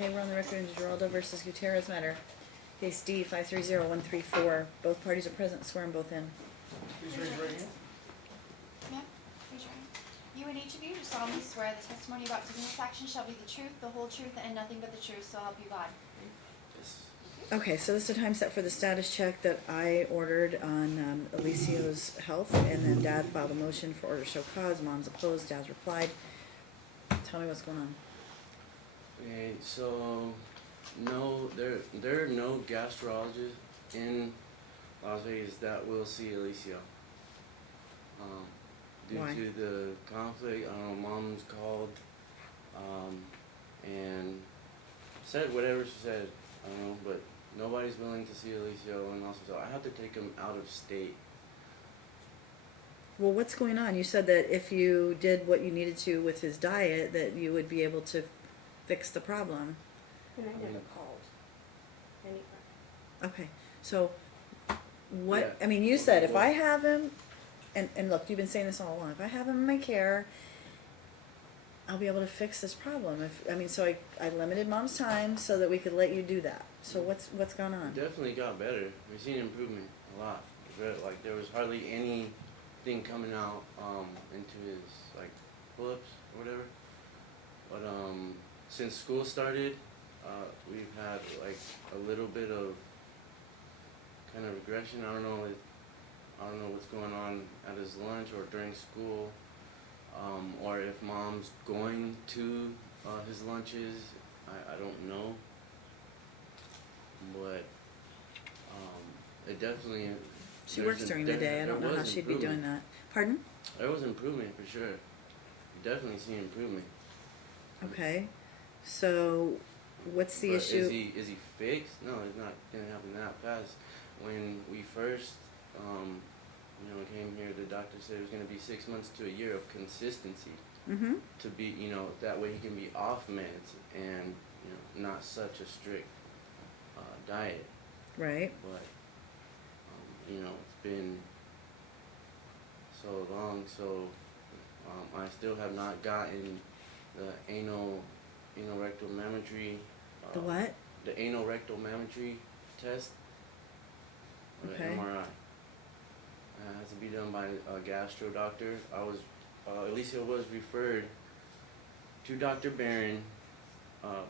Okay, we're on the record in Geraldo versus Gultierrez matter. Case D 530134. Both parties are present. Swear them both in. Please raise your right hand. Ma'am, raise your hand. You and each of you do solemnly swear the testimony about taking this action shall be the truth, the whole truth, and nothing but the truth, so help you God. Yes. Okay, so this is the time set for the status check that I ordered on Alicia's health, and then Dad filed a motion for order to show cause. Mom's opposed. Dad's replied. Tell me what's going on. Okay, so no, there are no gastrologists in Las Vegas that will see Alicia. Due Why? to the conflict, I don't know, Mom's called and said whatever she said. I don't know, but nobody's willing to see Alicia, and also so I have to take him out of state. Well, what's going on? You said that if you did what you needed to with his diet, that you would be able to fix the problem. And I never called anyone. Okay, so what, Yeah. I mean, you said if I have him, and look, you've been saying this all along, if I have him in my care, I'll be able to fix this problem. So I limited Mom's time so that we could let you do that. So what's going on? It definitely got better. We've seen improvement a lot. Like there was hardly anything coming out into his like pull-ups or whatever. But since school started, we've had like a little bit of kind of regression. I don't know what's going on at his lunch or during school, or if Mom's going to his lunches. I don't know, but it definitely. She works during the day. I don't know how she'd be doing that. Pardon? There was improvement for sure. You definitely see improvement. Okay, so what's the But issue? Is he fixed? No, it's not gonna happen that fast. When we first, came here, the doctor said it was gonna be 6 months to a year of consistency Mm-hmm. to be, that way he can be off meds and, not such a strict diet. Right. But, it's been so long, so I still have not gotten the anal-rectal mammary. The what? The anal-rectal mammary test. Or Okay. MRI. It has to be done by a gastro doctor. Alicia was referred to Dr. Barron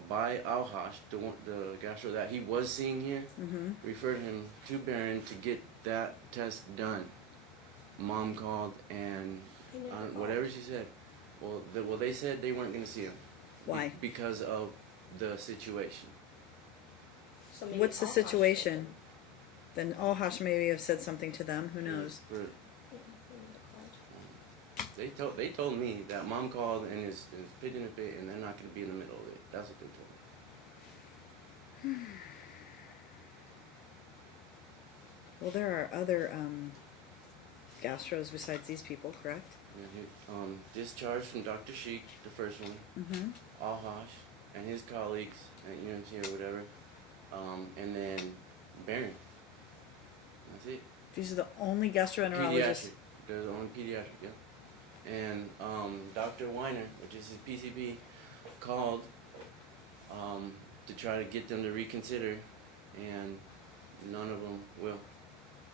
by Alhash, the gastro that he was seeing here. Mm-hmm. Referred him to Barron to get that test done. Mom called and whatever she said. Well, they said they weren't going to see him. Why? Because of the situation. So maybe What's the I'll situation? Then Alhash maybe have said something to them. Who knows? They told me that Mom called and is pitching a fit and they're not going to be in the middle of it. That's what they told me. Well, there are other gastros besides these people, correct? And he, discharged from Dr. Sheik, the first one, Mm-hmm. Alhash, and his colleagues at UMC or whatever, and then Barron. That's it. These are the only gastroenterologists. Pediatric. There's only pediatric, yeah. And Dr. Weiner, which is his PCP, called to try to get them to reconsider, and none of them will.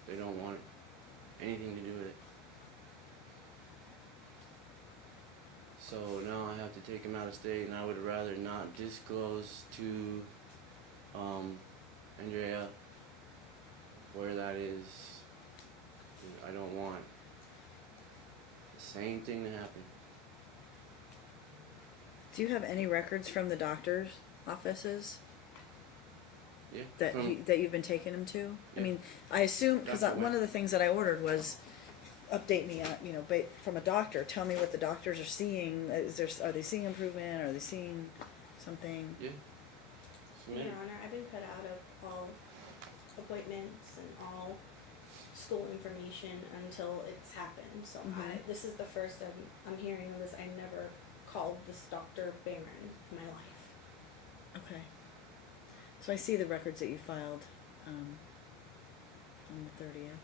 They don't want anything to do with it. So now I have to take him out of state, and I would rather not disclose to Andrea where that is. I don't want the same thing to happen. Do you have any records from the doctor's offices Yeah. that you've been taking him to? I Yeah. mean, I assume because Dr. one of the things that I ordered was update me on, from a doctor. Tell me what the doctors are seeing. Are they seeing improvement? Are they seeing something? Yeah. Your Honor, I've been put out of all appointments and all school information until it's happened. So Mhm. this is the first I'm hearing of this. I never called this Dr. Barron in my life. Okay. So I see the records that you filed on the 30th.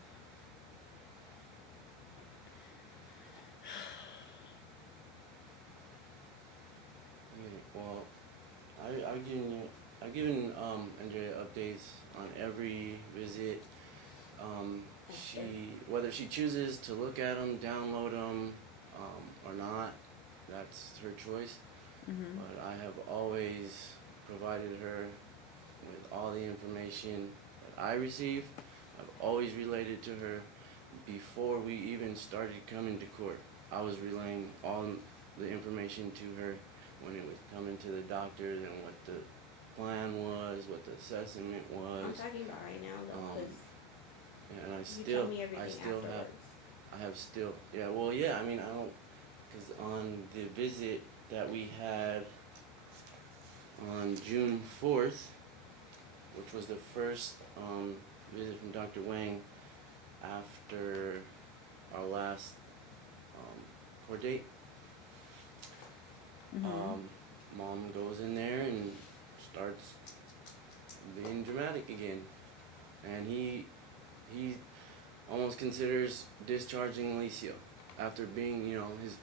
Well, I've given Andrea updates on every visit. Whether she chooses to look at them, download them, or not, that's her choice. Mm-hmm. But I have always provided her with all the information that I receive. I've always relayed it to her before we even started coming to court. I was relaying all the information to her when it was coming to the doctors and what the plan was, what the assessment was. I'm talking about right now though, 'cause And I you still, tell me everything I still afterwards. have, I have still, yeah, well, yeah, I mean, I don't, cause on the visit that we had on June 4th, which was the first, visit from Dr. Wang after our last, court date, Mm-hmm. Mom goes in there and starts being dramatic again. And he almost considers discharging Alicio after being, you know, his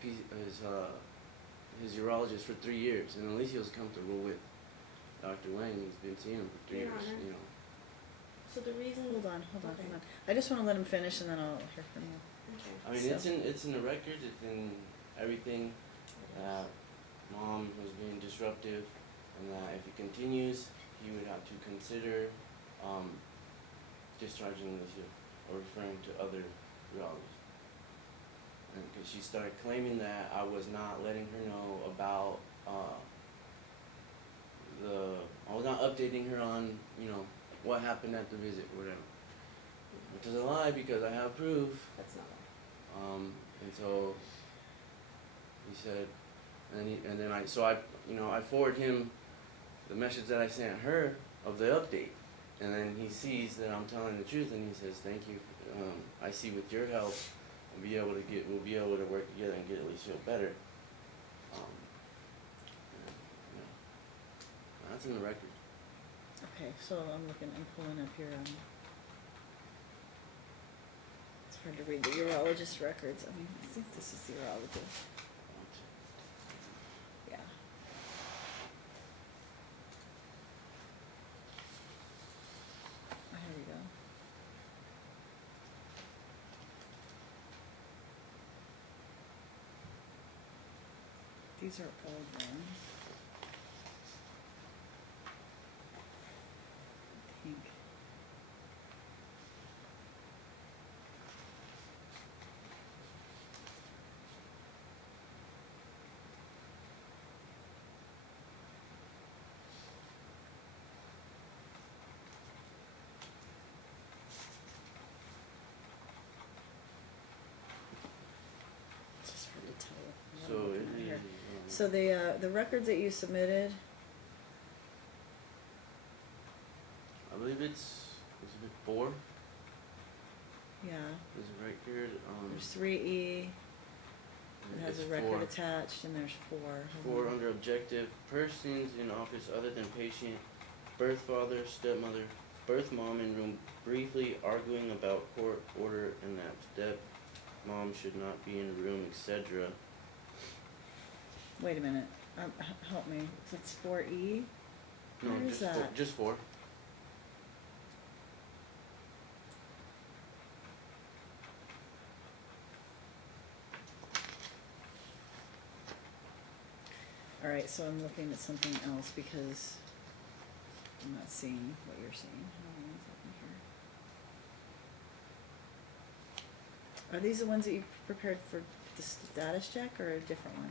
urologist for 3 years. And Alicio's comfortable with Dr. Wang. He's been seeing him for 3 Your years, Honor. you know. So the reason. Hold on. Okay. I just wanna let him finish and then I'll hear from you. Okay. I mean, So- it's in the records, it's in everything that Mom was being disruptive, and that if it continues, he would have to consider discharging Alicia or referring to other urologists. And because she started claiming that I was not letting her know about I was not updating her on, you know, what happened at the visit or whatever. Which is a lie because I have proof. That's not right. And so he said, and then I forward him the message that I sent her of the update, and then he sees that I'm telling the truth, and he says, "Thank you. I see with your help, we'll be able to work together and get Alicia better." That's in the record. Okay, so I'm pulling up your, it's hard to read the urologist records. I mean, I think this is the urologist. Yeah. Here we go. These are old ones. I think. It's just hard to tell. what So I'm looking it at here. is. So the records that you submitted, I believe it's it 4? yeah, Is it right here? there's 3E, it has it's a record 4. attached, and there's 4. Hold 4 on. under objective, persons in office other than patient, birth father, stepmother, birth mom in room briefly arguing about court order and that step mom should not be in the room, etc. Wait a minute, help me, it's 4E? No, Where is just 4. that? Just 4. Alright, so I'm looking at something else because I'm not seeing what you're seeing. Hold on 1 second here. Are these the ones that you prepared for the status check or a different one?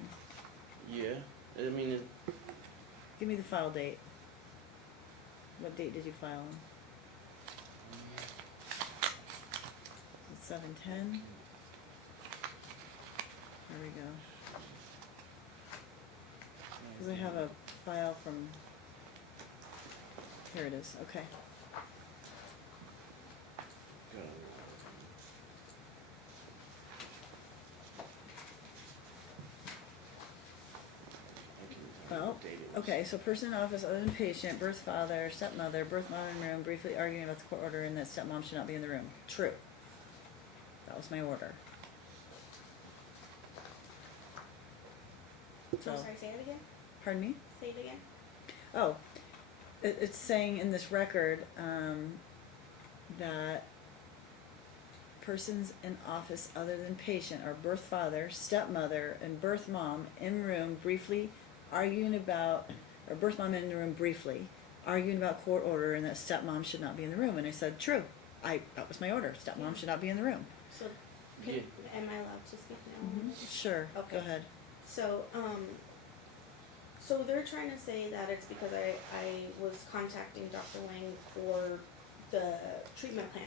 Yeah, I mean, Give me the file date. What date did you file them? Is it 7/10? There we go. Cause I have a file from, here it is, okay. Well, okay, so person in office other than patient, birth father, stepmother, birth mom in room, briefly arguing about the court order and that stepmom should not be in the room. True. That was my order. I'm So, sorry, say it again? pardon me? Say it again? Oh, it's saying in this record, that persons in office other than patient are birth father, stepmother, and birth mom in room briefly arguing about, or birth mom in the room briefly, arguing about court order and that stepmom should not be in the room. And I said, true. That was my order. Stepmom should not be in the room. So, can, am I allowed to speak now? Sure. Okay. Go ahead. So, so they're trying to say that it's because I was contacting Dr. Wang for the treatment plan.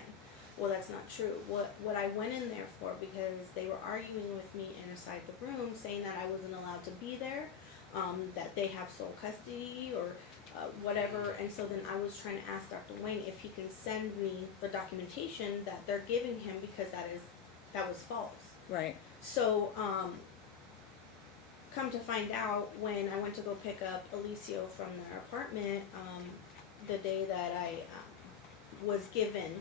Well, that's not true. What I went in there for, because they were arguing with me inside the room, saying that I wasn't allowed to be there, that they have sole custody or whatever, and so then I was trying to ask Dr. Wang if he can send me the documentation that they're giving him, because that was false. Right. So, come to find out, when I went to go pick up Alicio from their apartment, the day that I was given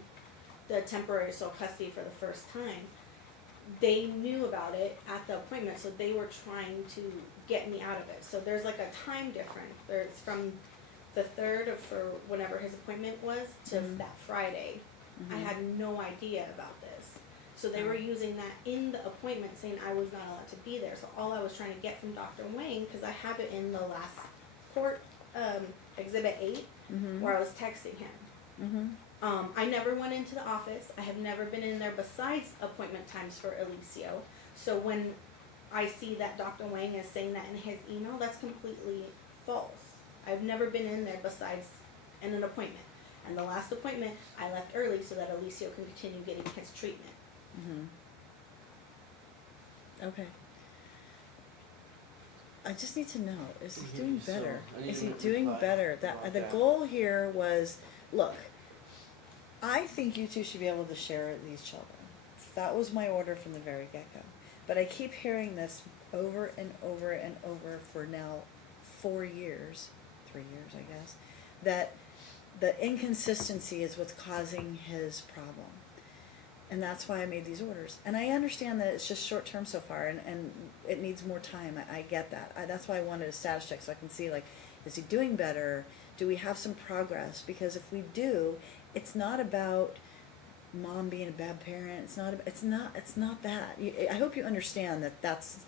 the temporary sole custody for the first time, they knew about it at the appointment, so they were trying to get me out of it. So there's like a time difference. There's from the 3rd of for whenever his appointment was to that Friday. I had no idea about this. So they were using that in the appointment, saying I was not allowed to be there. So all I was trying to get from Dr. Wang, because I have it in the last court, Exhibit 8, where I was texting him. I never went into the office. I have never been in there besides appointment times for Alicio. So when I see that Dr. Wang is saying that in his email, that's completely false. I've never been in there besides in an appointment. And the last appointment, I left early so that Alicio can continue getting his treatment. Okay. I just need to know, is he doing So, better? I need Is to he doing reply better? about The that. goal here was, look, I think you two should be able to share these children. That was my order from the very get-go. But I keep hearing this over and over and over for now 4 years, 3 years I guess, that the inconsistency is what's causing his problem. And that's why I made these orders. And I understand that it's just short term so far, and it needs more time. I get that. That's why I wanted a status check, so I can see, like, is he doing better? Do we have some progress? Because if we do, it's not about mom being a bad parent. It's not that. I hope you understand that that's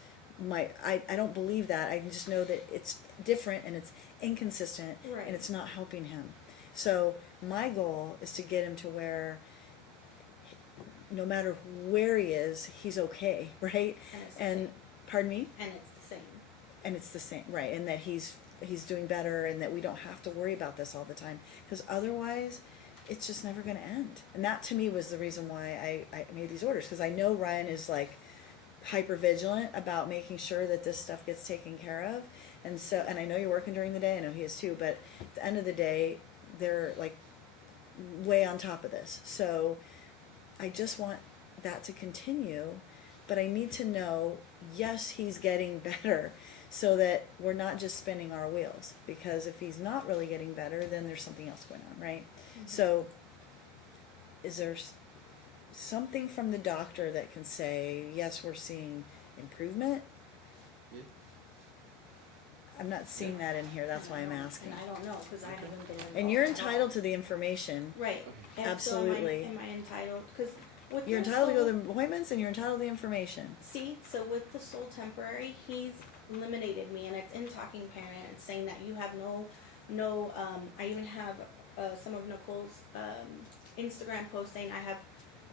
I don't believe that. I just know that it's different and it's inconsistent, Right. and it's not helping him. So my goal is to get him to where, no matter where he is, he's okay, right? And it's the And same. pardon me? And it's the same. And it's the same, right? And that he's doing better, and that we don't have to worry about this all the time, because otherwise, it's just never going to end. And that to me was the reason why I made these orders, because I know Ryan is like hyper vigilant about making sure that this stuff gets taken care of. And so, and I know you're working during the day, I know he is too, but at the end of the day, they're like way on top of this. So I just want that to continue, but I need to know, yes, he's getting better, so that we're not just spinning our wheels. Because if he's not really getting better, then there's something else going on, right? So is there something from the doctor that can say, yes, we're seeing improvement? Yeah. I'm not seeing that in here, that's why I'm asking. And I don't know, because I haven't been involved. And you're at all. entitled to the information. Right. And Absolutely. So am I entitled? Because with You're the entitled to go sole- to the appointments, and you're entitled to the information. See, so with the sole temporary, he's eliminated me, and it's in Talking Parent, it's saying that you have no, I even have, some of Nicole's, Instagram posts saying I have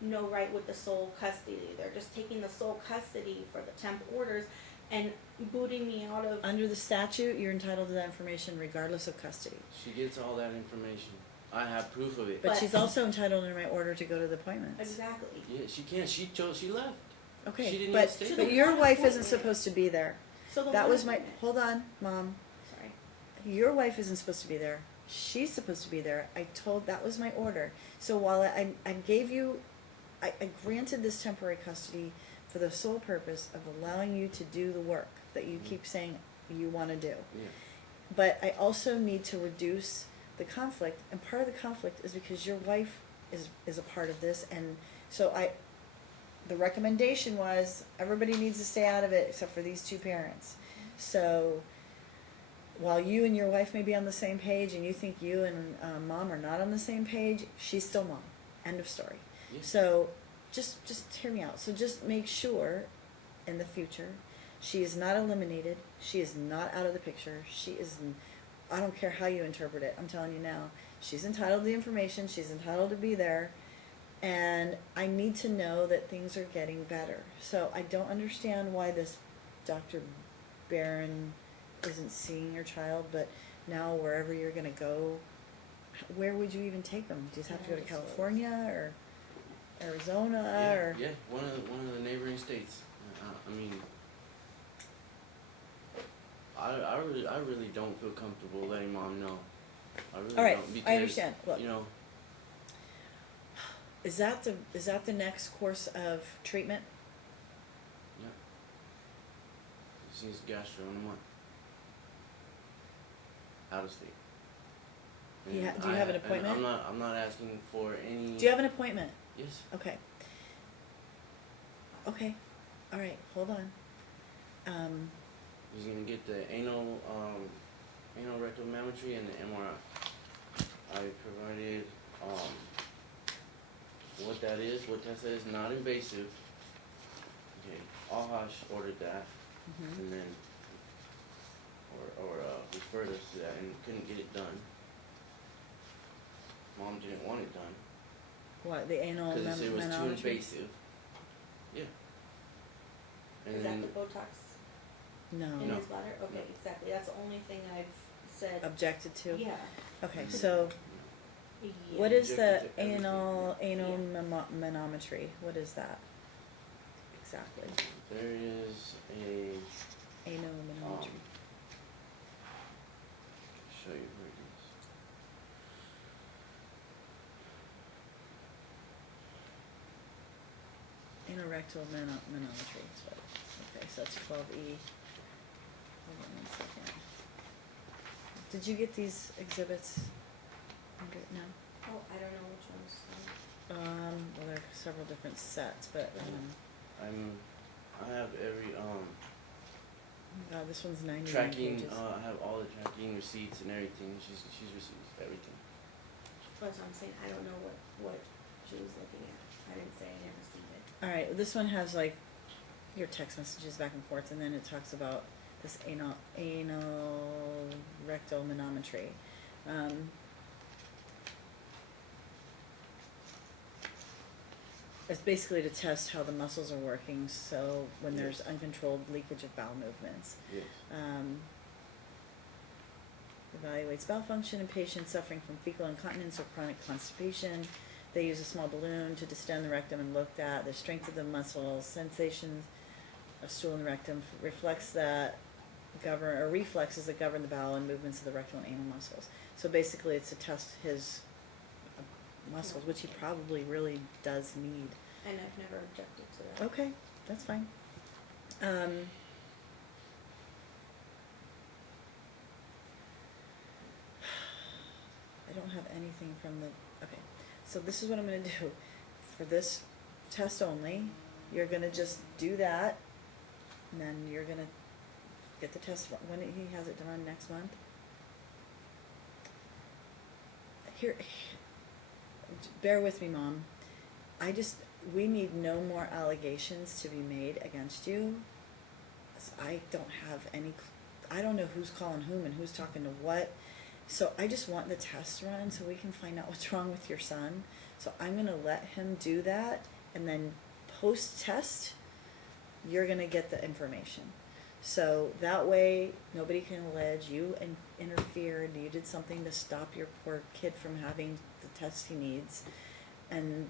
no right with the sole custody. They're just taking the sole custody for the temp orders and booting me out of. Under the statute, you're entitled to that information regardless of custody. She gets all that information. I have proof of it. But But- she's also entitled in my order to go to the appointments. Exactly. Yeah, she can't. She left. She Okay, didn't but, even stay To but the your one wife isn't appointment. supposed to be there. So the That one was my, appointment- hold on, Mom. Sorry. Your wife isn't supposed to be there. She's supposed to be there. That was my order. So while I gave you, I granted this temporary custody for the sole purpose of allowing you to do the work that you keep saying you want to do. Yeah. But I also need to reduce the conflict, and part of the conflict is because your wife is a part of this, and so the recommendation was everybody needs to stay out of it except for these two parents. So while you and your wife may be on the same page and you think you and mom are not on the same page, she's still mom. End of story. Yes. So just hear me out. So just make sure in the future she is not eliminated. She is not out of the picture. She is, I don't care how you interpret it. I'm telling you now, she's entitled to the information. She's entitled to be there. And I need to know that things are getting better. So I don't understand why this Dr. Barron isn't seeing your child, but now wherever you're going to go, where would you even take them? Do you just have to go to California or Arizona or? Yeah, one of the neighboring states. I mean, I really don't feel comfortable letting mom know. I really All right, don't, because, I understand. Look, you know, is that the next course of treatment? yeah. She needs gastro in a month. Out of state. Do you And have an and appointment? I'm not asking for any. Do you have an appointment? Yes. Okay. Okay. All right. Hold on. He's gonna get the anal rectal mammography and the MRI. I provided what that is, what that says, not invasive. Okay, Alhash ordered that, Mhm. and then or referred us to that and couldn't get it done. Mom didn't want it done What, the anal because it was too manometry? invasive. Yeah. And Is then that the Botox No. in No. his bladder? Okay, exactly. That's the only thing I've said. Objected to? Yeah. Okay, so Yeah. what is the Objected to everything, anal yeah. manometry? What is that exactly? there is a Anal manometry. show you where it is. Anorectal manometry. So, okay, so that's 12E. Hold on 1 second. Did you get these exhibits? No? Oh, I don't know which ones. Well, there are several different sets, but, I have every God, this one's 91 tracking. pages. I have all the tracking receipts and everything. She's received everything. That's what I'm saying. I don't know what she was looking at. I didn't say I never seen it. All right, this one has like your text messages back and forth, and then it talks about this anal rectal manometry. It's basically to test how the muscles are working, so when there's Yes. uncontrolled leakage of bowel movements. Yes. Evaluates bowel function in patients suffering from fecal incontinence or chronic constipation. They use a small balloon to distend the rectum and looked at the strength of the muscles, sensations of stool in the rectum, reflexes that govern the bowel and movements of the rectal and anal muscles. So basically, it's to test his muscles, which he probably really does need. And I've never objected to that. Okay, that's fine. I don't have anything from the, okay, so this is what I'm gonna do. For this test only, you're gonna just do that, and then you're gonna get the test, when he has it done next month. Here, bear with me, Mom. We need no more allegations to be made against you. I don't have any, I don't know who's calling whom and who's talking to what. So I just want the test run so we can find out what's wrong with your son. So I'm gonna let him do that, and then post-test, you're gonna get the information. So that way, nobody can allege you interfered, you did something to stop your poor kid from having the test he needs. And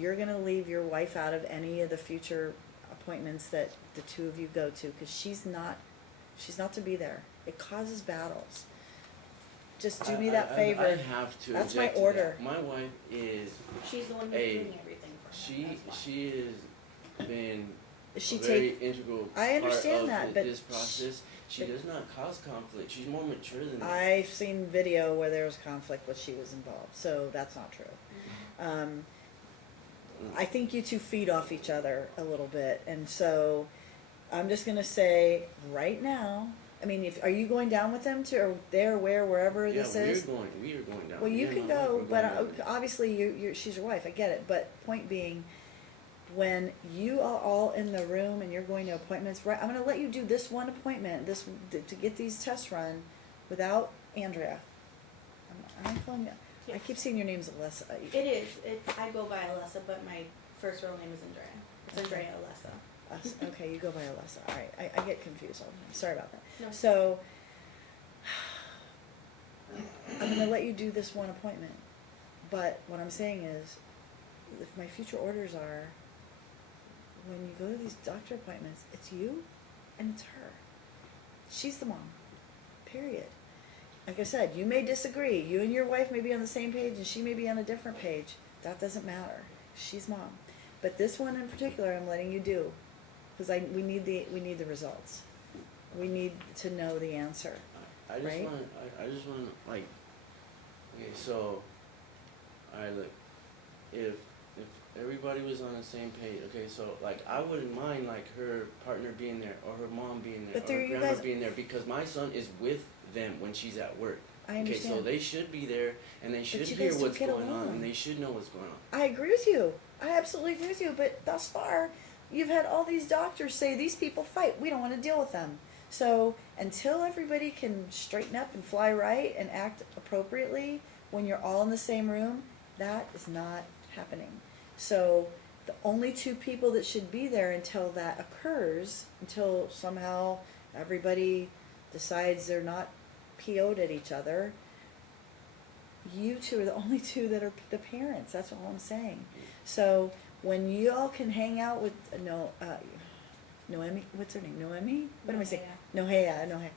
you're gonna leave your wife out of any of the future appointments that the two of you go to, because she's not to be there. It causes battles. Just do me that favor. I have to. That's my object to order. that. My wife is. She's the one who's Hey, doing everything for him. That's why. She has been She a very take. integral I understand part that, of but this process. She but- does not cause conflict. She's more mature than that. I've seen video where there was conflict when she was involved, so that's not true. I think you two feed off each other a little bit, and so I'm just gonna say right now, I mean, are you going down with them to, or there, wherever Yeah, this is? we are going down. Well, Me you and can my wife go, are but going down. obviously she's your wife, I get it, but point being, when you are all in the room and you're going to appointments, right, I'm gonna let you do this one appointment, to get these tests run without Andrea. I'm calling you, I keep seeing your name's Alyssa. It is, I go by Alessa, but my first real name is Andrea. It's Okay. Andrea Alessa. Okay, you go by Alyssa, alright, I get confused all the time, sorry about that. No. So, I'm gonna let you do this one appointment, but what I'm saying is, if my future orders are, when you go to these doctor appointments, it's you and it's her. She's the mom, period. Like I said, you may disagree, you and your wife may be on the same page and she may be on a different page, that doesn't matter, she's mom. But this one in particular, I'm letting you do, cause we need the results. We need to know the answer. I just right? want, I just want, like, okay, so, alright, look, if everybody was on the same page, okay, so, like, I wouldn't mind, like, her partner being there, or her mom being there, But or her you grandma guys- being there, because my son is with them when she's at work. I Okay, understand. so they should be there, and they should you hear guys don't what's get going on, along. and they should know what's going on. I agree with you. I absolutely agree with you. But thus far, you've had all these doctors say these people fight. We don't want to deal with them. So until everybody can straighten up and fly right and act appropriately when you're all in the same room, that is not happening. So the only two people that should be there until that occurs, until somehow everybody decides they're not PO'd at each other, you two are the only two that are the parents. That's all I'm saying. So when you all can hang out with Noemi, what's her name? Noemi? What am I saying? Nohea.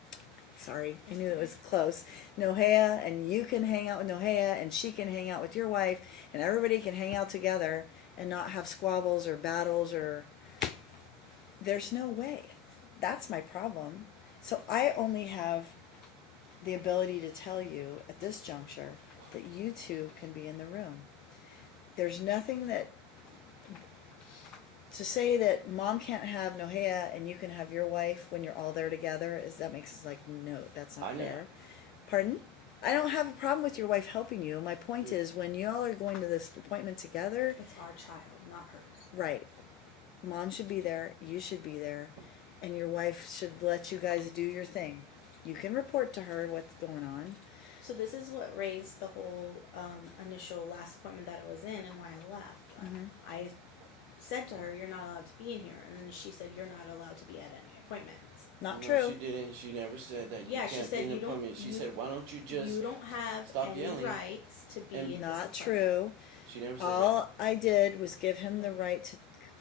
Sorry, I knew it was close. Nohea, and you can hang out with Nohea, and she can hang out with your wife, and everybody can hang out together and not have squabbles or battles or. There's no way. That's my problem. So I only have the ability to tell you at this juncture that you two can be in the room. There's nothing that, to say that mom can't have Nohea and you can have your wife when you're all there together, that makes us like, no, that's not I know. fair. Pardon? I don't have a problem with your wife helping you. My point is, when you all are going to this appointment together, It's our child, not hers. right, mom should be there, you should be there, and your wife should let you guys do your thing. You can report to her what's going on. So this is what raised the whole initial last appointment that I was in and why I left. Mhm. I said to her, "You're not allowed to be in here," and then she said, "You're not allowed to be at any appointments." Not No, true. she didn't, she never said that you Yeah, she can't said be in you an don't- appointment, she you- said, why don't you just, You don't have stop any yelling. rights to be And in this Not appointment. true. she never said All I did was give him the right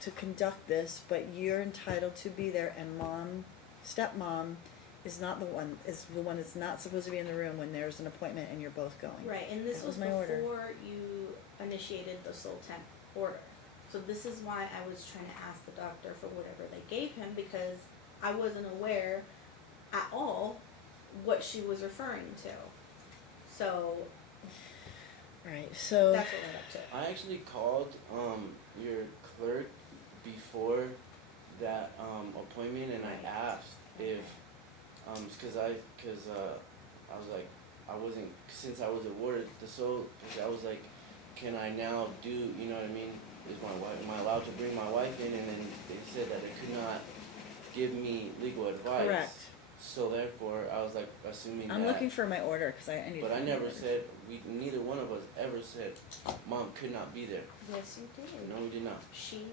to conduct this, but you're entitled to be there, and stepmom is the one that's not supposed to be in the room when there's an appointment and you're both going. Right, and this That was was my order. before you initiated the sole temp order. So this is why I was trying to ask the doctor for whatever they gave him, because I wasn't aware at all what she was referring to. So Right, so, that's what led up to it. I actually called your clerk before that appointment, and I asked if cause I was like, I wasn't, since I was awarded the sole, I was like, can I now do, you know what I mean, am I allowed to bring my wife in? And then they said that they could not give me legal advice. correct. So therefore, I was like assuming I'm that. looking for my order, cause I need to But I find my never order. said, neither one of us ever said, Mom could not be there. Yes, you did. No, we did not. She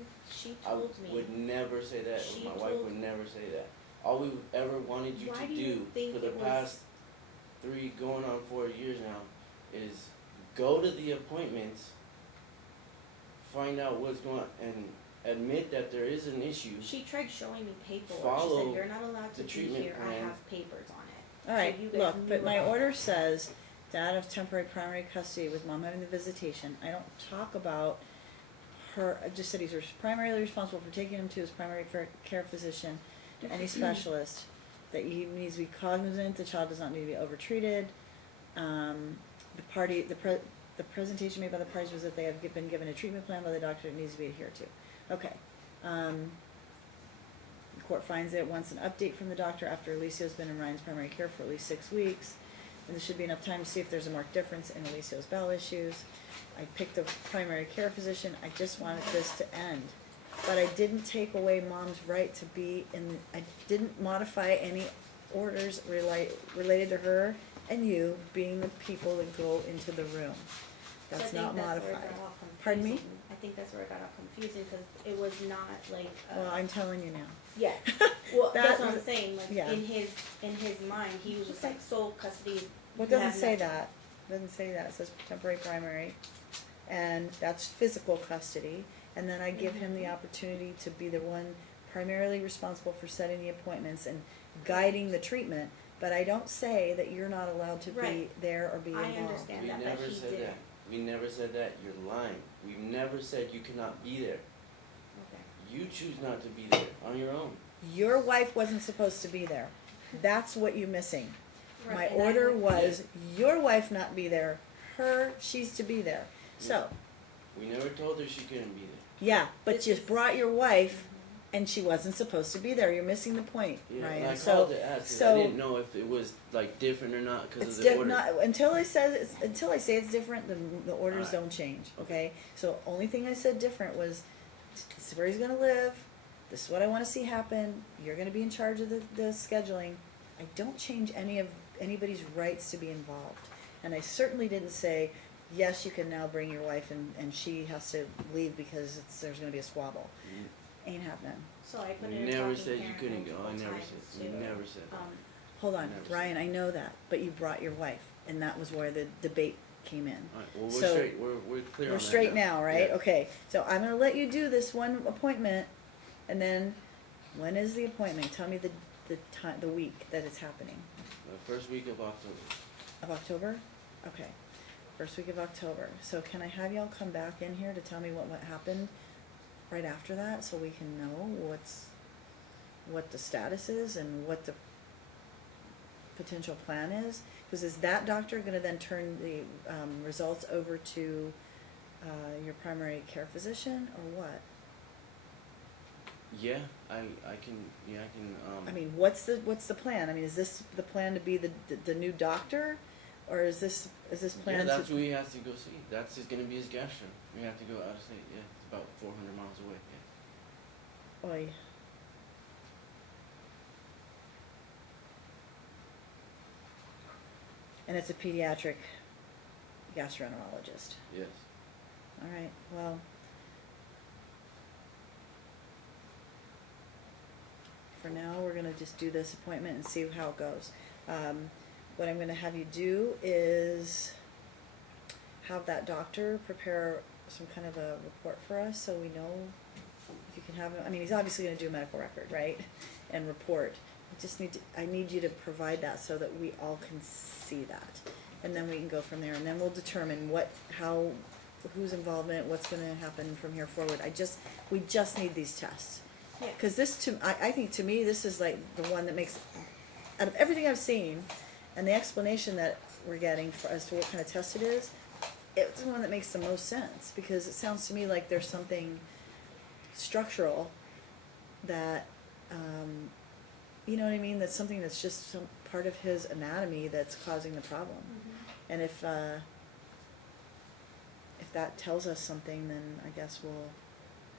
I told me. would never say that, She or my wife told- would never say that. All we ever wanted you Why to do you do think for the it was- past 3 going on 4 years now is go to the appointments, find out what's going on, and admit that there is an issue. She tried showing me paperwork. She Follow said, "You're not allowed to the be treatment here. I plan." have papers on it." Alright, So you guys look, knew but my about order it. says that of temporary primary custody with mom having the visitation. I don't talk about her, I just said he's primarily responsible for taking him to his primary care physician, any specialist, that he needs to be cognizant, the child does not need to be overtreated. The presentation made by the parties was that they have been given a treatment plan by the doctor that needs to be adhered to. Okay. The court finds that it wants an update from the doctor after Alicio's been in Ryan's primary care for at least 6 weeks. And there should be enough time to see if there's a marked difference in Alicio's bowel issues. I picked the primary care physician. I just wanted this to end. But I didn't take away mom's right to be in, I didn't modify any orders related to her and you being the people that go into the room. That's So I not think that's where it modified. got all Pardon me? confusing. I think that's where it got all confusing, cause it was not like, Well, I'm telling you now. yeah, well, That that's what I'm was- saying, like, yeah. in his mind, he was just like sole custody. Well, it you doesn't have say nothing. that. It doesn't say that. It says temporary primary. And that's physical custody. And then I give him the opportunity to be the one primarily responsible for setting the appointments and guiding the treatment. But I don't say that you're not allowed to be Right. there or be I involved. understand. We that, but never he said did. that. We never said that. You're lying. We've never said you cannot be there. Okay. You choose not to be there on your own. Your wife wasn't supposed to be there. That's what you're missing. My Right, and I order would- was your wife not be there. She's to be there. So, We never told her she couldn't be there. yeah, but This you is- brought your wife and she wasn't supposed to be there. You're missing the point, Yeah, Ryan. and I So, called to ask 'cause so I didn't know if it was like different or not because it's of the order. not until I say it's different. The orders Alright. don't change. Okay. So only thing I said different was this is where he's gonna live. This is what I want to see happen. You're gonna be in charge of the scheduling. I don't change anybody's rights to be involved, and I certainly didn't say yes. You can now bring your wife and she has to leave because there's gonna be a squabble. Ain't happening. So I put You it in never talking said you parent couldn't go. I multiple never times said. You to, never said that. Hold on, Never said Ryan, I know that, but you brought your wife, and that was where the debate came in. Alright, well, we're So- straight. We're clear on We're that straight now, right? Yeah. Okay, so I'm gonna let you do this one appointment, and then, when is the appointment? Tell me the time, the week that it's happening. First week of October. Of October? Okay, first week of October. So can I have y'all come back in here to tell me what happened right after that, so we can know what the status is and what the potential plan is? Because is that doctor gonna then turn the results over to your primary care physician, or what? Yeah, I can. Yeah, I can. I mean, what's the plan? I mean, is this the plan to be the new doctor, or is this plan Yeah, that's to? who he has to go see. That's going to be his gastro. We have to go out of state. Yeah, it's about 400 miles away. Yeah. Oy. And it's a pediatric gastroenterologist. Yes. All right, well. For now, we're gonna just do this appointment and see how it goes. What I'm gonna have you do is have that doctor prepare some kind of a report for us, so we know if you can have him. I mean, he's obviously gonna do a medical record, right? And report. I need you to provide that so that we all can see that. And then we can go from there, and then we'll determine whose involvement, what's gonna happen from here forward. We just need these tests. Yeah. Cause I think to me, this is like the one that makes, out of everything I've seen, and the explanation that we're getting as to what kind of test it is, it's the one that makes the most sense, because it sounds to me like there's something structural that, you know what I mean, that's something that's just some part of his anatomy that's causing the problem. Mhm. And if that tells us something, then I guess we'll,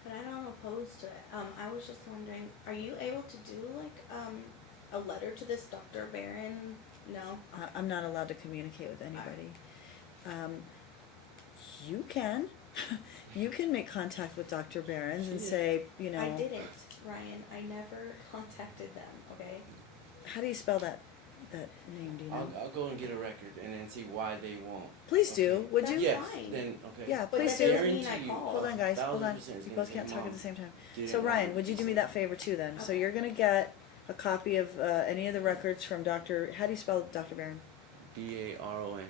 But I don't oppose to it. I was just wondering, are you able to do like a letter to this Dr. Barron? No. I'm not allowed to communicate with anybody. You can. You can make contact with Dr. Behrens and say, you know. I didn't, Ryan. I never contacted them. Okay. How do you spell that name? Do you know? I'll go and get a record and then see why they won't. Please do. Would That's you? Yes. fine. Then okay. Yeah, But please that do. doesn't mean I Guarantee you. called. Hold on, guys. Hold on. 1000% it's You gonna both can't say talk at mom. the same time. Didn't So want Ryan, to would you do say me that favor too then? So Okay. you're gonna get a copy of any of the records from Dr. How do you spell Dr. Barron? BARON.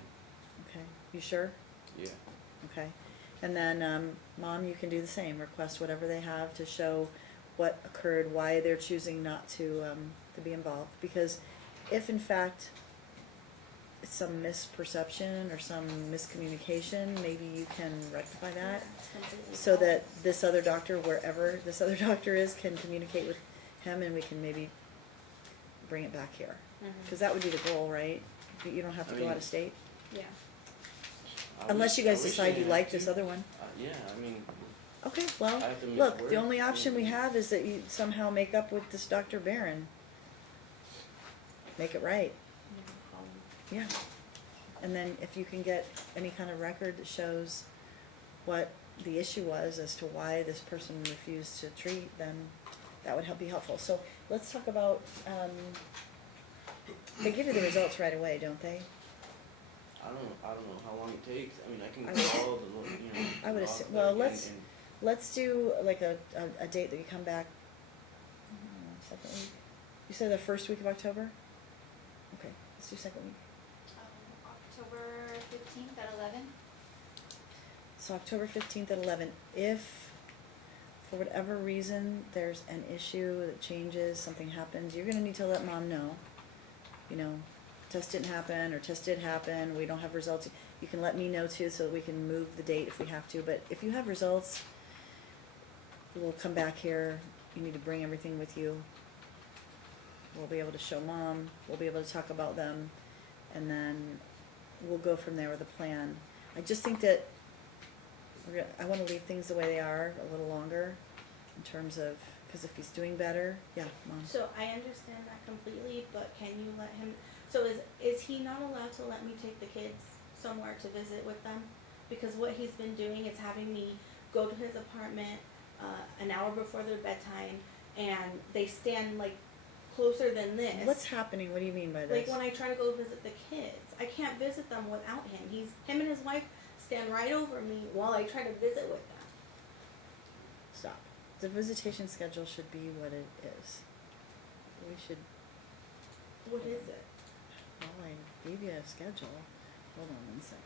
Okay. You sure? Yeah. Okay. And then, Mom, you can do the same. Request whatever they have to show what occurred, why they're choosing not to be involved. Because if in fact it's some misperception or some miscommunication, maybe you can rectify that It's completely so fine. that this other doctor, wherever this other doctor is, can communicate with him and we can maybe bring it back here. Mhm. Cause that would be the goal, right? That you don't have to I go out mean- of state, Yeah. unless you I guys wish decide they you had like to. this other one. Yeah, I mean, Okay, well, I have to miss look, the work, only option we so- have is that you somehow make up with this Dr. Barron. Make it right, yeah. And then if you can get any kind of record that shows what the issue was as to why this person refused to treat, then that would be helpful. So let's talk about, they give you the results right away, don't they? I don't know how long it takes. I mean, I can I would- call the, you know. I would log assume- well, clerk let's- Let's do like a date that you come back, second week. You said the first week of October? Okay, let's do second week. October 15th at 11. So October 15th at 11. If, for whatever reason, there's an issue that changes, something happens, you're gonna need to let mom know. You know, test didn't happen, or test did happen, we don't have results. You can let me know too, so that we can move the date if we have to. But if you have results, we'll come back here. You need to bring everything with you. We'll be able to show mom, we'll be able to talk about them, and then we'll go from there with a plan. I just think that I wanna leave things the way they are a little longer in terms of, cause if he's doing better, yeah, mom. So I understand that completely, but can you let him, so is he not allowed to let me take the kids somewhere to visit with them? Because what he's been doing is having me go to his apartment, an hour before their bedtime, and they stand like closer than this. What's happening? What do you mean by Like this? when I try to go visit the kids, I can't visit them without him. Him and his wife stand right over me while I try to visit with them. Stop. The visitation schedule should be what it is. We should, What is it? well, I gave you a schedule. Hold on 1 second.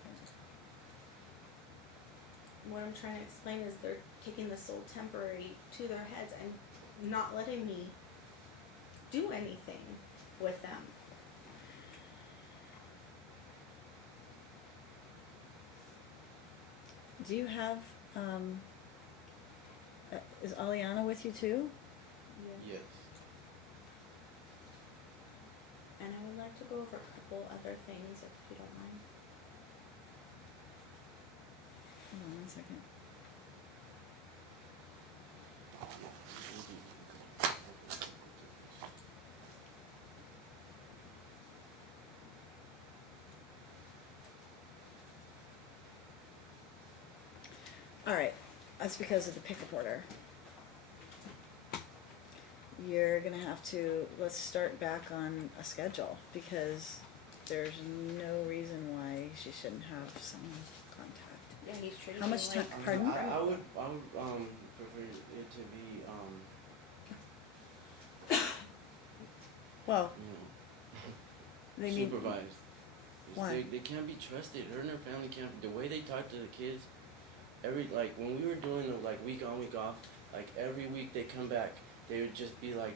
What I'm trying to explain is they're kicking this old temporary to their heads and not letting me do anything with them. Do you have, is Aliana with you too? Yes. And I would like to go over a couple other things if you don't mind. Hold on 1 second. All right, that's because of the pickup order. You're gonna have to, let's start back on a schedule, because there's no reason why she shouldn't have some contact. Yeah, he's treating How me much like time- pardon? I would prefer it to be, Well, you they know, need, supervised. 'Cause Why? They can't be trusted. Her and her family can't. The way they talk to the kids, like when we were doing the like week on week off, like every week they come back, they would just be like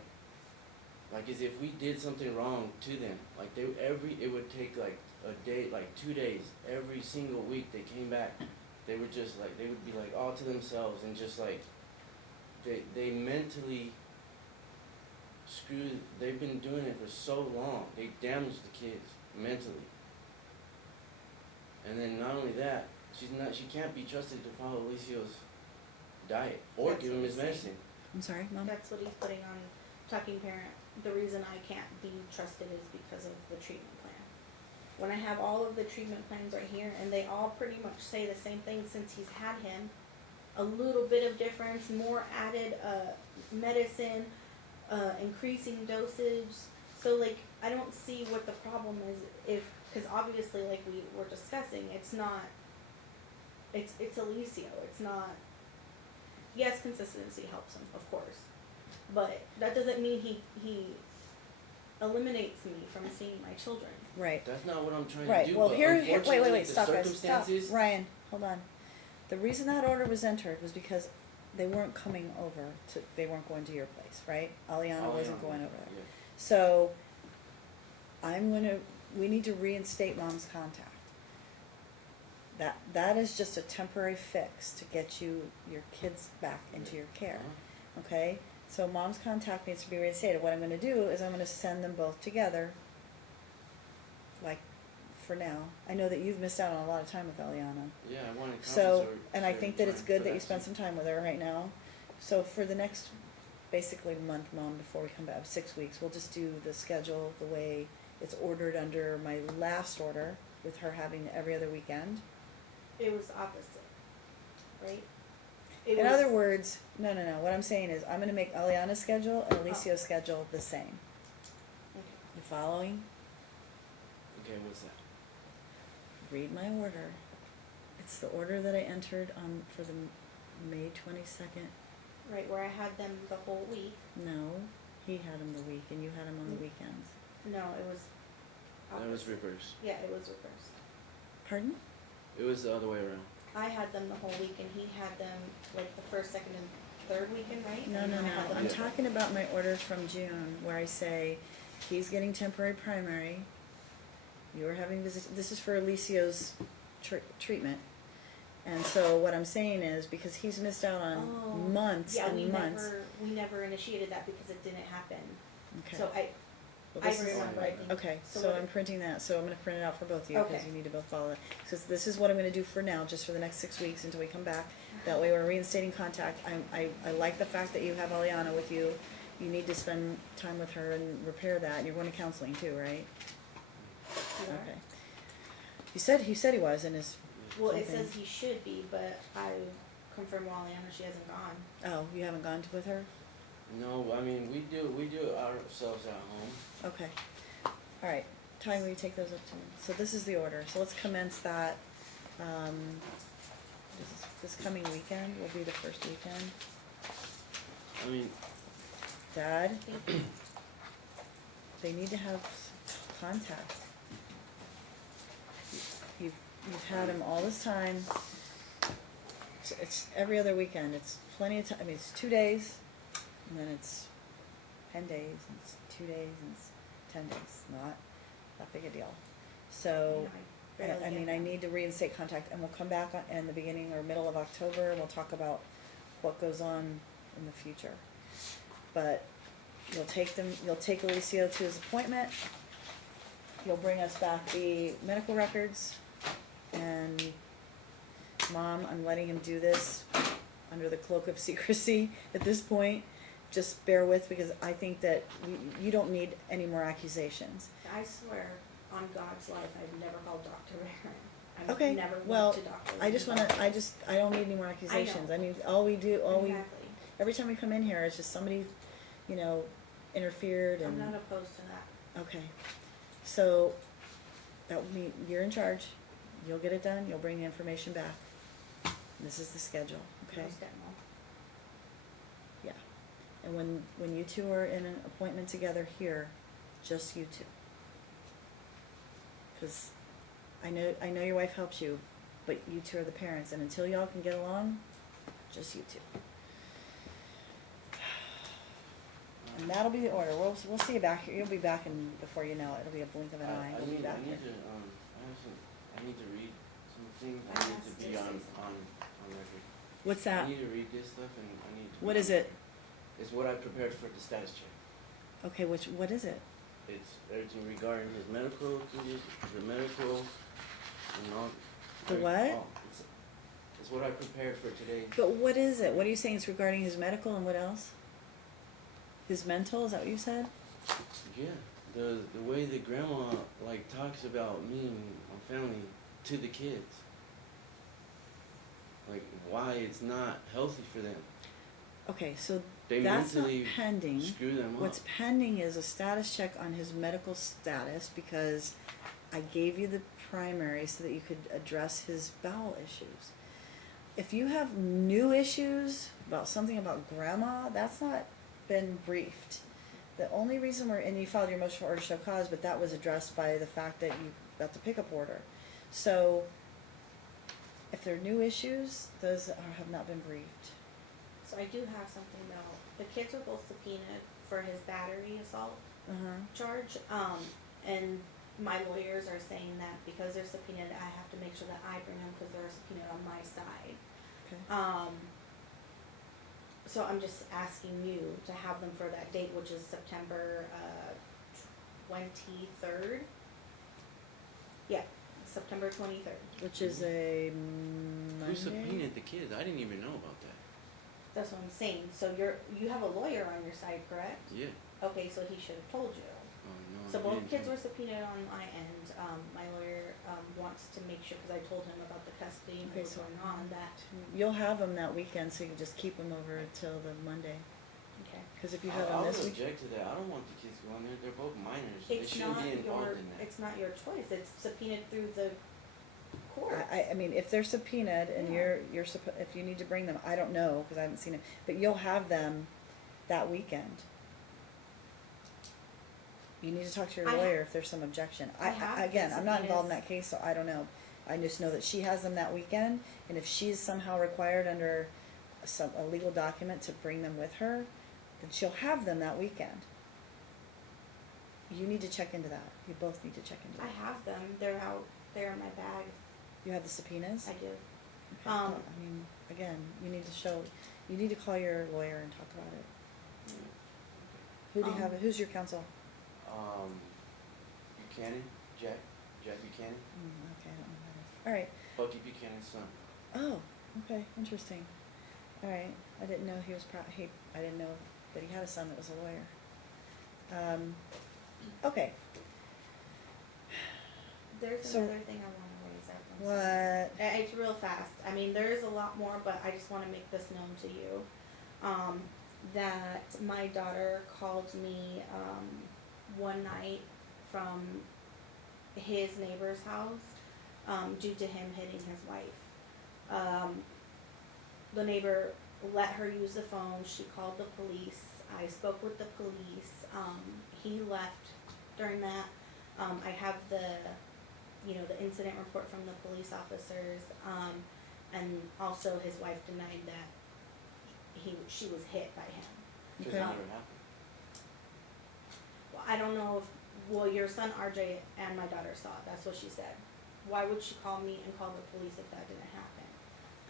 as if we did something wrong to them. Like it would take like a day, like 2 days, every single week they came back. They would just like, they would be like all to themselves and just like, they mentally screwed, they've been doing it for so long, they damaged the kids mentally. And then not only that, she can't be trusted to follow Alicio's diet or That's give him what his he's saying. medicine. I'm sorry, Mom? That's what he's putting on Talking Parent. The reason I can't be trusted is because of the treatment plan. When I have all of the treatment plans right here, and they all pretty much say the same thing since he's had him, a little bit of difference, more added medicine, increasing dosage. So like, I don't see what the problem is because obviously like we were discussing, it's Alicio, it's not, yes, consistency helps him, of course. But that doesn't mean he eliminates me from seeing my children. Right. That's not what I'm trying Right, to do, well, but here, unfortunately, wait, the stop guys, stop. circumstances. Ryan, hold on. The reason that order was entered was because they weren't coming over they weren't going to your place, right? Aliana wasn't going over there. Yeah. So, we need to reinstate Mom's contact. That is just a temporary fix to get your kids back into your care, Uh-huh. okay? So mom's contact needs to be reinstated. What I'm gonna do is I'm gonna send them both together, like, for now. I know that you've missed out on a lot of time with Eliana. Yeah, I wanted copies So, or- and I or think that it's try good and that you put spend that some time with her right now. So for the next, basically month, Mom, before we come back, 6 weeks, we'll just do the schedule the way it's ordered under my last order, with her having every other weekend. It was opposite, right? In other words, no, what I'm saying is, I'm gonna make Eliana's schedule and Alicia's schedule the same. You following? Okay, what's that? Read my order. It's the order that I entered on for the May 22nd. Right, where I had them the whole week. No, he had them the week and you had them on the weekends. No, it was That was opposite. reversed. Yeah, it was reversed. Pardon? It was the other way around. I had them the whole week and he had them like the first, second, and third weekend, right? No, And no, I had no. them I'm the- talking about my order from June where I say he's getting temporary primary. You're having this is for Alicio's treatment. And so what I'm saying is, because he's missed out on Oh, months yeah, and months. we never initiated that because it didn't happen. Okay. So Well, I this is- remember, I think. Okay, so what- I'm printing that, so I'm gonna print it out for both of you, because Okay. you need to both follow it. So this is what I'm gonna do for now, just for the next 6 weeks until we come back. That way we're reinstating contact. I like the fact that you have Eliana with you. You need to spend time with her and repair that, and you're going to counseling too, right? You are? Okay. He said he was in his. Well, it something. says he should be, but I confirmed with Aliana she hasn't gone. Oh, you haven't gone with her? No, I mean, we do it ourselves at home. Okay. All right. Ty, will you take those up to me? So this is the order. So let's commence that. This coming weekend will be the first weekend. I mean, Dad, they need to have contact. You've had him all this time. It's every other weekend. It's plenty of time. I mean, it's 2 days, and then it's 10 days, and it's 2 days, and it's 10 days. Not that big a deal. So, barely I mean, get I that. need to reinstate contact, and we'll come back in the beginning or middle of October, and we'll talk about what goes on in the future. But you'll take Alicio to his appointment. You'll bring us back the medical records, and Mom, I'm letting him do this under the cloak of secrecy at this point. Just bear with, because I think that you don't need any more accusations. I swear on God's life, I've never called Dr. Barron. Okay, I've never well, went to Dr. I just wanna, I don't need any more accusations. I mean, Exactly. every time we come in here, it's just somebody, interfered I'm and. not opposed to that. Okay, so, that will mean, you're in charge, you'll get it done, you'll bring the information back. This is the schedule, okay? Most definitely. Yeah, and when you two are in an appointment together here, just you two. 'Cause I know your wife helps you, but you two are the parents, and until y'all can get along, just you two. And that'll be the order. We'll see you back here. You'll be back in before you know it. It'll be a blink of an eye. I We'll be need back here. to I need to read some things. I I need asked to be her on something. record. What's that? I need to read this stuff and I need to. What is it? It's what I prepared for the status check. Okay, what is it? It's everything regarding his medical condition, the medical, and all. The what? It's what I prepared for today. But what is it? What are you saying? It's regarding his medical and what else? His mental? Is that what you said? Yeah, the way that grandma talks about me and my family to the kids, why it's not healthy for them. Okay, so They that's not mentally pending. screw them up. What's pending is a status check on his medical status, because I gave you the primary so that you could address his bowel issues. If you have new issues about something about grandma, that's not been briefed. The only reason and you filed your motion for order to show cause, but that was addressed by the fact that you got the pickup order. So, if there are new issues, those have not been briefed. So I do have something though. The kids were both subpoenaed for his battery assault charge. And my lawyers are saying that because they're subpoenaed, I have to make sure that I bring them because they're subpoenaed on my side. Okay. So I'm just asking you to have them for that date, which is September 23rd. Yeah, September 23rd. Which is a Who Monday. subpoenaed the kids? I didn't even know about that. That's what I'm saying. So you have a lawyer on your side, correct? Yeah. Okay, so he should have told you. Oh no. So he both didn't kids tell were subpoenaed on my end. My lawyer wants to make sure, because I told him about the custody and Okay, what was so- going on, that. You'll have them that weekend, so you can just keep them over till the Monday. Okay. Because if you I have them would this week, object to that. I don't want the kids going there. They're both minors. They It's shouldn't not be involved your, in that. it's not your choice. It's subpoenaed through the court. I mean, if they're subpoenaed and Yeah. if you need to bring them, I don't know, because I haven't seen it, but you'll have them that weekend. You need to talk to your I ha- lawyer if there's some objection. I have Again, I'm not involved in subpoenas. that case, so I don't know. I just know that she has them that weekend, and if she's somehow required under a legal document to bring them with her, then she'll have them that weekend. You need to check into that. You both need to check into I that. have them. They're out there in my bag. You have the subpoenas? I do. Okay, well, I mean, again, you need to call your lawyer and talk about it. Who do you have, who's your counsel? Buchanan, Jack Buchanan, Okay, I don't know who that is. All right. Bucky Buchanan's son. Oh, okay, interesting. All right, I didn't know he was I didn't know that he had a son that was a lawyer. Okay, There's So- another thing I want to raise up. I'm sorry. what, It's real fast. I mean, there is a lot more, but I just want to make this known to you. That my daughter called me one night from his neighbor's house due to him hitting his wife. The neighbor let her use the phone. She called the police. I spoke with the police. He left during that. I have the incident report from the police officers, and also his wife denied that she was hit by him. Because Okay. it never happened. Well, I don't know if, your son RJ and my daughter saw it, that's what she said. Why would she call me and call the police if that didn't happen?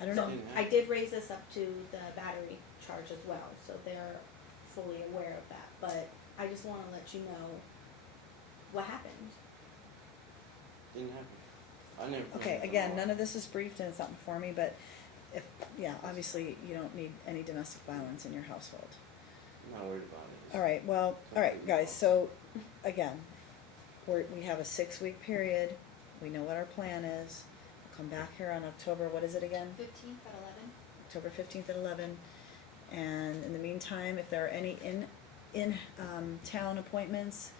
I don't So, know. Didn't I happen. did raise this up to the battery charge as well, so they're fully aware of that, but I just wanna let you know what happened. Didn't happen. I never. Okay, again, none of this is briefed and it's not before me, but obviously you don't need any domestic violence in your household. I'm not worried about it. All right, well, all right, guys, so, again, we have a 6-week period, we know what our plan is. We'll come back here on October, what is it again? 15th at 11. October 15th at 11. And in the meantime, if there are any town appointments,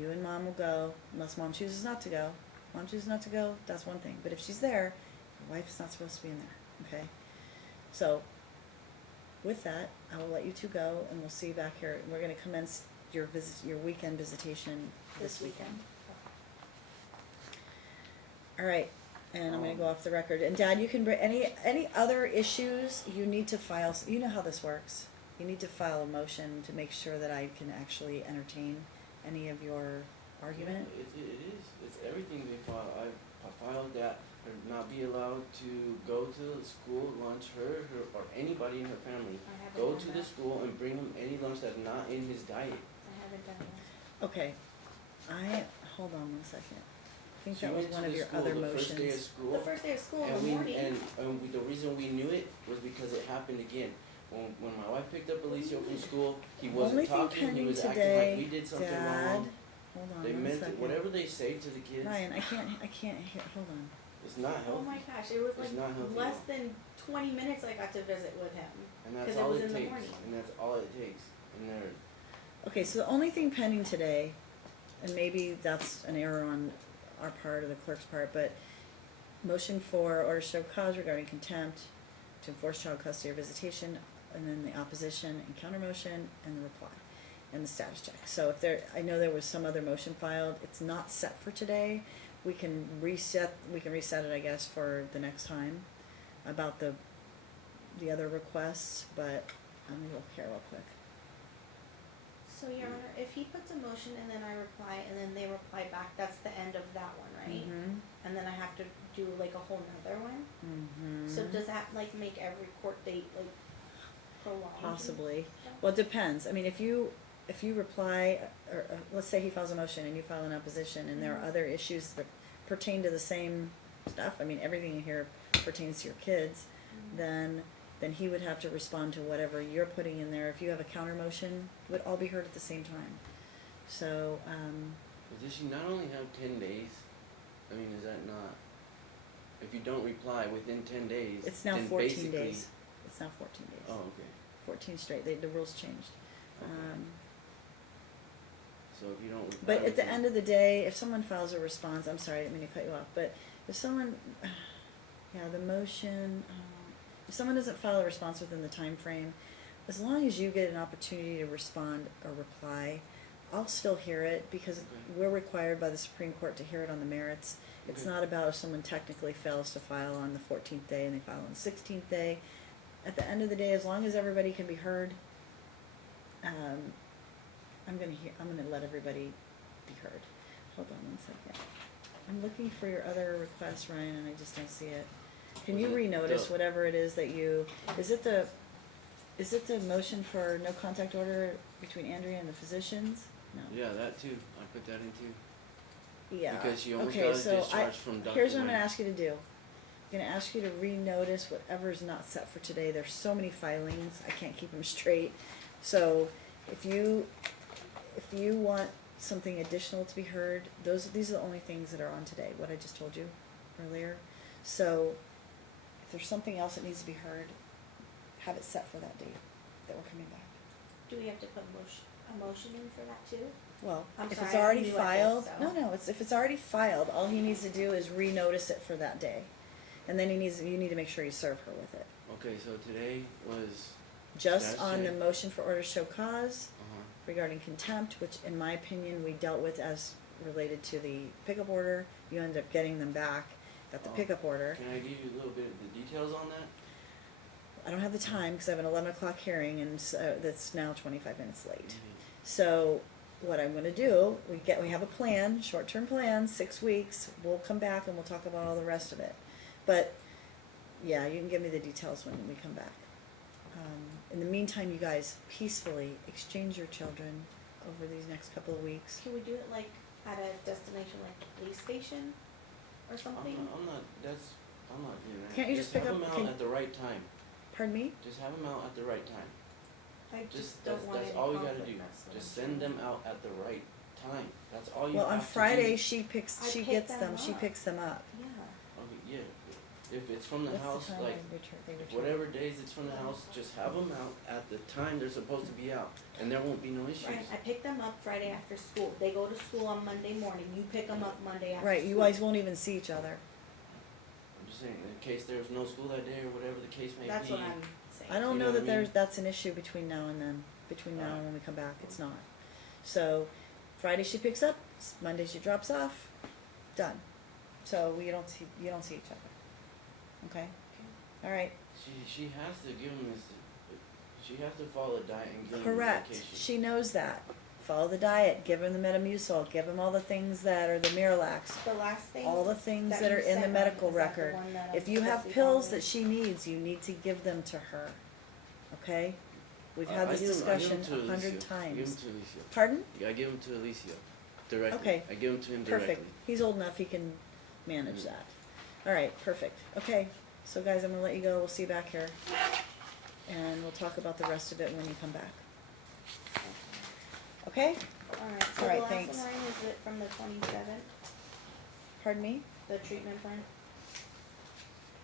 you and Mom will go, unless Mom chooses not to go. Mom chooses not to go, that's one thing, but if she's there, your wife is not supposed to be in there, okay? So, with that, I will let you two go, and we'll see you back here. We're gonna commence your weekend visitation this weekend. All right, and I'm gonna go off the record. And Dad, you can bring any other issues you need to file. You know how this works. You need to file a motion to make sure that I can actually entertain any of your argument. It is. It's everything they file. I filed that her not be allowed to go to the school lunch, her or anybody in her family. I haven't Go done to that. the school and bring him any lunch that's not in his diet. I haven't done that. Okay, hold on one second. I think She that was went one to of the your school other the first day of motions. school. The first day of school in And the morning. the reason we knew it was because it happened again. When my wife picked up Alicia from school, he Only wasn't thing talking, he pending was acting today, like we did something Dad. wrong. Hold on They one meant it, second. whatever they say to the kids, Ryan, I can't hear. Hold on. it's not Oh healthy. my gosh, it was It's like not healthy less at than 20 minutes I got to visit with him. And that's 'Cause it all was it in the takes. morning. And that's all it takes. And they're Okay, so the only thing pending today, and maybe that's an error on our part or the clerk's part, but motion for order to show cause regarding contempt to enforce child custody or visitation, and then the opposition and counter motion and the reply and the status check. So I know there was some other motion filed. It's not set for today. We can reset it, I guess, for the next time about the other requests, but let me look here real quick. So, Your Honor, if he puts a motion and then I reply and then they reply back, that's the end of that one, right? Mm-hmm. And then I have to do like a whole nother one? Mm-hmm. So does that like make every court date like prolonged. possibly. Well, it depends. I mean, if you reply, or let's say he files a motion and you file an opposition, and there are other issues that pertain to the same stuff, I mean, everything in here pertains to your kids, then he would have to respond to whatever you're putting in there. If you have a counter motion, it would all be heard at the same time. So, But does she not only have 10 days? I mean, is that not? If you don't reply within 10 days, it's now then 14 basically, days. It's now 14 days. Oh, okay. 14 straight. The rules changed. Okay. So if you don't reply But at the within- end of the day, if someone files a response, I'm sorry, I didn't mean to cut you off, but if someone, yeah, the motion, if someone doesn't file a response within the time frame, as long as you get an opportunity to respond or reply, I'll still hear it, because Okay. we're required by the Supreme Court to hear it on the merits. It's Okay. not about if someone technically fails to file on the 14th day and they file on the 16th day. At the end of the day, as long as everybody can be heard, I'm gonna let everybody be heard. Hold on one second. I'm looking for your other request, Ryan, and I just don't see it. Can you Was it renotice the- whatever it is that is it the motion for no contact order between Andrea and the physicians? No. Yeah, that too. I put that in too. Yeah. Because she almost Okay, got a so discharge from Dr. here's what I'm Wayne. gonna ask you to do. I'm gonna ask you to renotice whatever's not set for today. There's so many filings, I can't keep them straight. So if you want something additional to be heard, these are the only things that are on today, what I just told you earlier. So if there's something else that needs to be heard, have it set for that date that we're coming back. Do we have to put a motion in for that too? Well, I'm if sorry, it's I'm already new at this, filed, so- no, if it's already filed, all he needs to do is renotice it for that day. And then you need to make sure you serve her with it. Okay, so today was. Just on the Saturday? motion for order to show cause Uh-huh. regarding contempt, which in my opinion, we dealt with as related to the pickup order. You end up getting them back, got the Oh. pickup order. Can I give you a little bit of the details on that? I don't have the time because I have an 11 o'clock hearing and so that's now 25 minutes late. Mhm. So what I'm gonna do, we have a plan, short-term plan, 6 weeks. We'll come back and we'll talk about all the rest of it. But yeah, you can give me the details when we come back. In the meantime, you guys peacefully exchange your children over these next couple of weeks. Can we do it like at a destination like the police station or something? I'm not doing that. Can't you just pick have up- them out at the right time. Pardon me? Just have them out at the right time. I Just don't that's want that's any all we gotta conflict, do. that's what Just I'm send saying. them out at the right time. That's all you Well, have on to do. Friday, she I gets pick them, she up. picks them up. Yeah. Okay, yeah. If it's from the What's house, time like they return? whatever days it's from the house, just have them out at the time they're supposed to be out, and there won't be no issues. Right, I pick them up Friday after school. They go to school on Monday morning. You pick them up Monday after Right, school. you guys won't even see each other. I'm just saying, in case there's no school that day or whatever the case may That's be. what I'm saying. I don't You know know what that I mean? that's an issue between now and then, between now and when we come back, it's not. So, Friday she picks up, Monday she drops off, done. So you don't see each other. Okay? Alright, She has to give them this. She has to follow the diet and give them correct, medication. she knows that. Follow the diet, give him the Metamucil, give him all the things that are the Miralax, The last thing. all the things that you are in the sent medical me, is that the record. one that I'm If you have supposed to be pills following? that she needs, you need to give them to her. Okay? We've I had this give 'em- I give 'em discussion to 100 Alicia. I give 'em times. to Alicia. Pardon? Yeah, I give them to Alicia directly. Okay. I give them to him directly. Perfect. He's old enough, he can manage Mhm. that. Alright, perfect. Okay, so guys, I'm gonna let you go, we'll see you back here. And we'll talk about the rest of it when you come back. Okay? Alright, so Alright, the last thanks. one, Ryan, is it from the 27th, Pardon me, the treatment plan?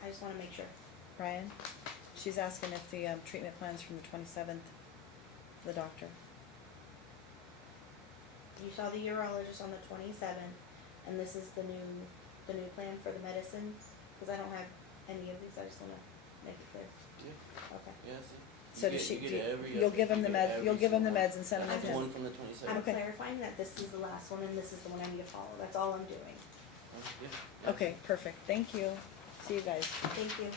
I just wanna make sure. Ryan? She's asking if the treatment plan's from the 27th, the doctor. You saw the urologist on the 27th, and this is the new plan for the medicines? Cause I don't have any of these, I just wanna make it clear. Yeah, Okay. yeah, see. So You does get- she, you get do- every you'll other- give him you the get meds, you'll every give him the single meds and send them one. to That's him? one from the 27th. I'm Okay. clarifying that this is the last one, and this is the one I need to follow, that's all I'm doing. Yeah. Okay, perfect, thank you. See you guys. Thank you.